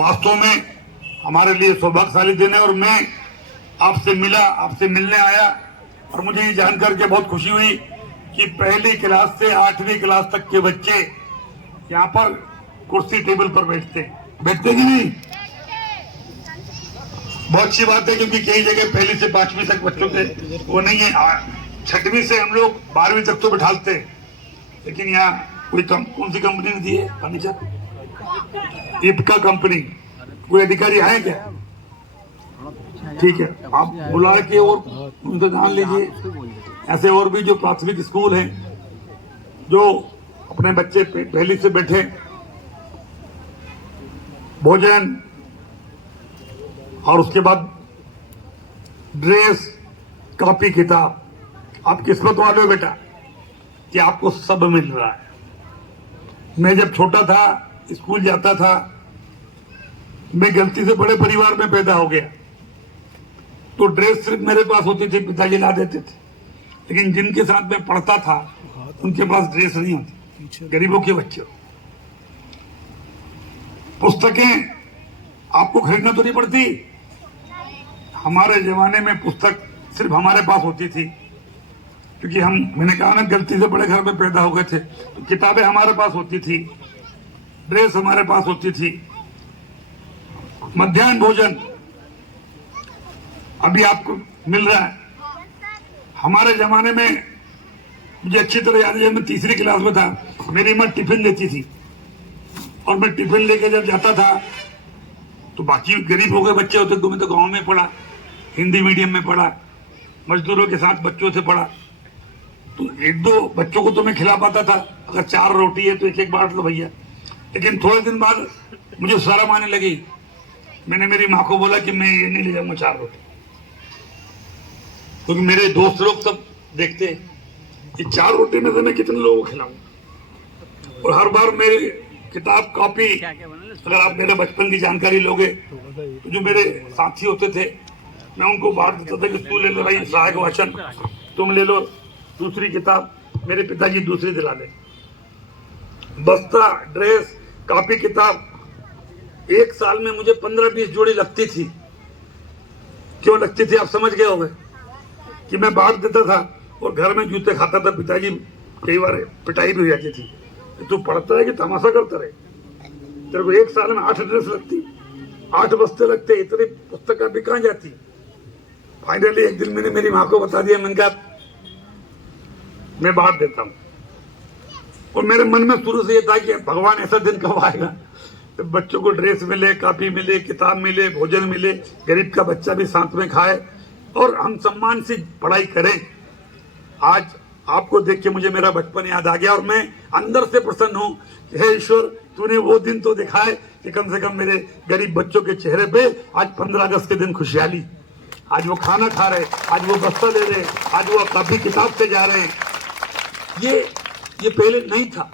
वास्तव में हमारे लिए सौभाग्यशाली दिन है और मैं आपसे मिला, आपसे मिलने आया और मुझे ये जानकर के बहुत खुशी हुई कि पहली क्लास से 8वीं क्लास तक के बच्चे यहाँ पर कुर्सी टेबल पर बैठते कि नहीं। बहुत अच्छी बात है क्योंकि कई जगह पहली से 5वीं तक बच्चों के वो नहीं है। 6वीं से हम लोग 12वीं तक तो बिठाते हैं, लेकिन यहाँ कोई कौन सी कंपनी ने दी है फर्नीचर, इप्का कंपनी, कोई अधिकारी आए क्या? ठीक है, आप बुला के और उनसे जान लीजिए। ऐसे और भी जो प्राथमिक स्कूल हैं जो अपने बच्चे पहली से बैठे, भोजन और उसके बाद ड्रेस, कॉपी, किताब, आप किस्मत वाले हो बेटा कि आपको सब मिल रहा है। मैं जब छोटा था, स्कूल जाता था, मैं गलती से बड़े परिवार में पैदा हो गया तो ड्रेस सिर्फ मेरे पास होती थी, पिताजी ला देते थे, लेकिन जिनके साथ मैं पढ़ता था उनके पास ड्रेस नहीं होती। गरीबों के बच्चे, पुस्तकें आपको खरीदना तो नहीं पड़ती। हमारे जमाने में पुस्तक सिर्फ हमारे पास होती थी क्योंकि मैंने कहा ना, गलती से बड़े घर में पैदा हो गए थे, तो किताबें हमारे पास होती थी, ड्रेस हमारे पास होती थी। मध्याह्न भोजन अभी आपको मिल रहा है। हमारे जमाने में मुझे अच्छी तरह याद है, मैं 3री क्लास में था, मेरी माँ टिफिन देती थी और मैं टिफिन लेके जब जाता था तो बाकी गरीबों के बच्चे होते, तो मैं तो गांव में पढ़ा, हिंदी मीडियम में पढ़ा, मजदूरों के साथ बच्चों से पढ़ा, तो 1-2 बच्चों को तो मैं खिला पाता था। अगर 4 रोटी है तो एक बांट लो भैया। लेकिन थोड़े दिन बाद मुझे शर्म आने लगी। मैंने मेरी माँ को बोला कि मैं ये नहीं ले जाऊंगा 4 रोटी, क्योंकि मेरे दोस्त लोग सब देखते कि 4 रोटी में से मैं कितने लोगों को खिलाऊंगा। और हर बार मेरी किताब, कॉपी, अगर आप मेरे बचपन की जानकारी लोगे तो जो मेरे साथी होते थे मैं उनको बांट देता था कि तू ले लो भाई सहायक वाचन, तुम ले लो दूसरी किताब, मेरे पिताजी दूसरी दिला दे। बस्ता, ड्रेस, कॉपी, किताब, एक साल में मुझे 15-20 जोड़ी लगती थी। क्यों लगती थी आप समझ गए होंगे कि मैं बांट देता था और घर में जूते खाता था। पिताजी कई बार पिटाई भी हो जाती थी, तू पढ़ता है कि तमाशा करता रहे, तेरे को एक साल में 8 ड्रेस लगती, 8 बस्ते लगते, इतनी पुस्तक भी कहाँ जाती। फाइनली एक दिन मैंने मेरी माँ को बता दिया, मैंने कहा मैं बांट देता हूँ। और मेरे मन में शुरू से ये था कि भगवान ऐसा दिन कब आएगा तो बच्चों को ड्रेस मिले, कॉपी मिले, किताब मिले, भोजन मिले, गरीब का बच्चा भी साथ में खाए और हम सम्मान से पढ़ाई करें। आज आपको देख के मुझे मेरा बचपन याद आ गया और मैं अंदर से प्रसन्न हूँ कि हे ईश्वर, तूने वो दिन तो दिखाए कि कम से कम मेरे गरीब बच्चों के चेहरे पे आज 15 अगस्त के दिन खुशहाली, आज वो खाना खा रहे, आज वो बस्ता ले रहे, आज वो कॉपी किताब से जा रहे हैं। ये पहले नहीं था।